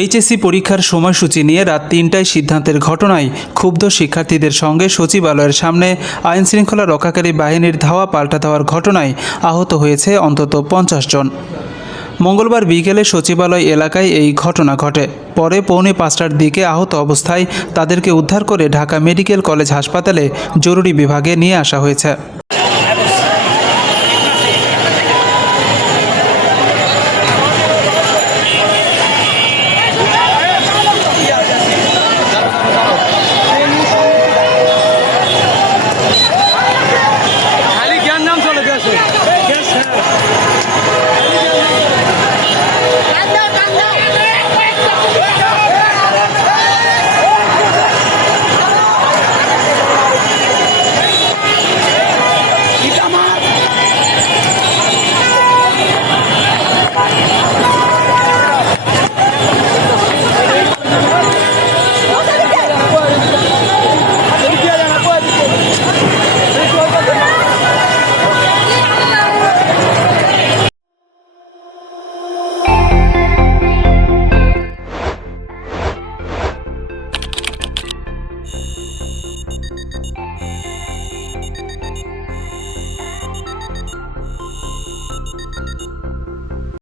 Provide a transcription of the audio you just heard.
HSC পরীক্ষার সময়সূচি নিয়ে রাত ৩টায় সিদ্ধান্তের ঘটনায় ক্ষুব্ধ শিক্ষার্থীদের সঙ্গে সচিবালয়ের সামনে আইনশৃঙ্খলা রক্ষাকারী বাহিনীর ধাওয়া পাল্টা দেওয়ার ঘটনায় আহত হয়েছে অন্তত ৫০ জন। মঙ্গলবার বিকেলে সচিবালয় এলাকায় এই ঘটনা ঘটে। পরে পৌনে ৫টার দিকে আহত অবস্থায় তাদেরকে উদ্ধার করে ঢাকা মেডিকেল কলেজ হাসপাতালে জরুরি বিভাগে নিয়ে আসা হয়েছে।